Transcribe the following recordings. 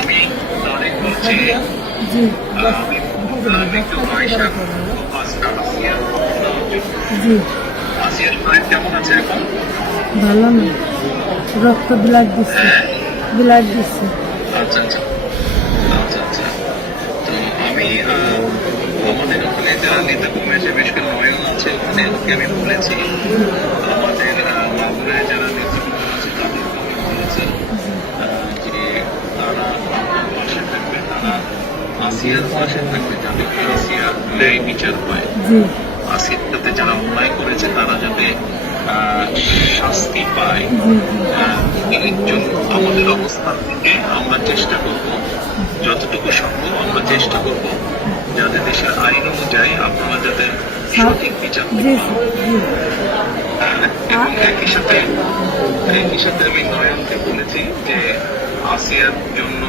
আমি তারিখ বলছি আসিয়ার শরীর কেমন আছে এখন? ভালো না, রক্ত ব্লাড দিচ্ছে, ব্লাড দিচ্ছে। আচ্ছা আচ্ছা আচ্ছা আচ্ছা। তো আমি আমাদের ওখানে যারা নেতা কর্মী আছে, বেশ করে নয়ন আছে ওখানে, ওকে আমি বলেছি আমাদের মাগুরায় যারা নেতৃত্ব আছে তাদেরকে আমি বলেছি যে তারা পাশে থাকবে, তারা আসিয়ার পাশে থাকবে যাতে আসিয়ার ন্যায় বিচার হয়। আসিয়ার সাথে যারা অন্যায় করেছে তারা যাতে শাস্তি পায়। এর জন্য আমাদের অবস্থান থেকে আমরা চেষ্টা করব, যতটুকু সম্ভব আমরা চেষ্টা করব যাতে দেশের আইন অনুযায়ী আপনারা যাতে সঠিক বিচার এবং একই সাথে আমি নয়নকে বলেছি যে আসিয়ার জন্য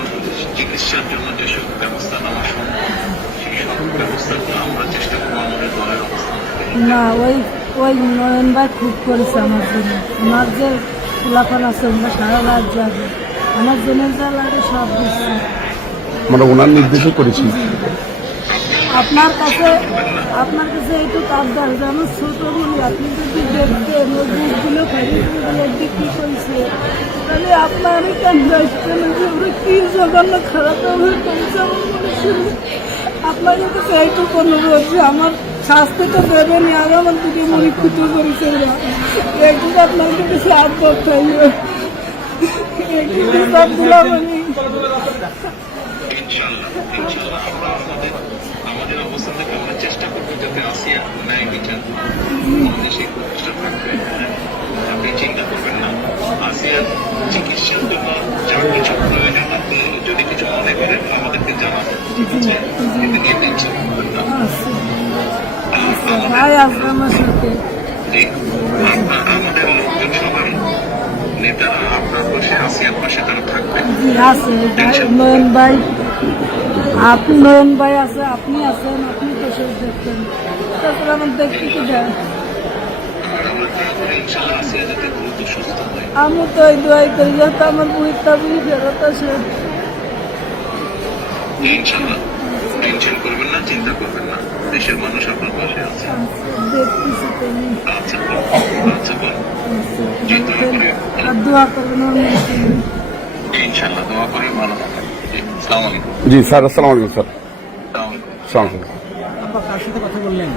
চিকিৎসার জন্য যেসব ব্যবস্থা নেওয়া সম্ভব সেই সব ব্যবস্থাগুলো আমরা চেষ্টা করবো আমাদের দলের অবস্থান থেকে। না, ওই নয়ন ভাই খুব করেছে আমার জন্য। আমার যে খোলাফান আছে ওরা সারা রাত যাবে, আমার জনের যা লাগে সব দিচ্ছে, মানে ওনার নির্দেশও করেছি। আপনার কাছে এইটুকু আবদার যে আমার ছোট বলি আপনি যদি দেখতেন ওই বুকগুলো খাইগুলো বিক্রি করছে, তাহলে আপনারই কেন আসতেন যে ওরা কি জঘন্য খারাপ ব্যবহার করেছে আমার মানুষের। আপনার কাছে এইটুকু অনুরোধ যে আমার শাস্তি তো দেবেনি, আর আমার দিকে মনে ক্ষতি করেছে ওরা, একটু আপনার কাছে আবদার চাইবে, একটু সব দিলাম আমি। আমাদের অবস্থান থেকে আমরা চেষ্টা করবো যাতে আসিয়া ন্যায় বিচার সেই প্রতিষ্ঠা থাকবে। আপনি চিন্তা করবেন না, আসিয়ার চিকিৎসার জন্য যা কিছু প্রয়োজন আপনি যদি কিছু মনে করেন আমাদেরকে জানাবেন, ঠিক আছে? এতে নিয়ে টেনশন করবেন না। আমাদের লোকজন সবাই নেতারা আপনার পাশে, আসিয়ার পাশে তারা থাকবে। নয়ন ভাই, আপনি নয়ন ভাই আছে, আপনি আছেন, আপনি তো সব দেখতেন, তারপরে আমার দেখতে কি দেয়। আমি তো ওই দোয়াই করি যাতে আমার বুড়িটা বুড়ি ফেরত আসে। টেনশন করবেন না, চিন্তা করবেন না, দেশের মানুষ আপনার পাশে আছে। দেখতেছি তুমি আচ্ছা আচ্ছা আর দোয়া করবেন আমার ইনশাল্লাহ, দোয়া করি ভালো থাকবেন। আসসালামু আলাইকুম। জি স্যার, আসসালামু আলাইকুম স্যার। আসসালামু আলাইকুম। আসসালামু আলাইকুম। কার সাথে কথা বললেন?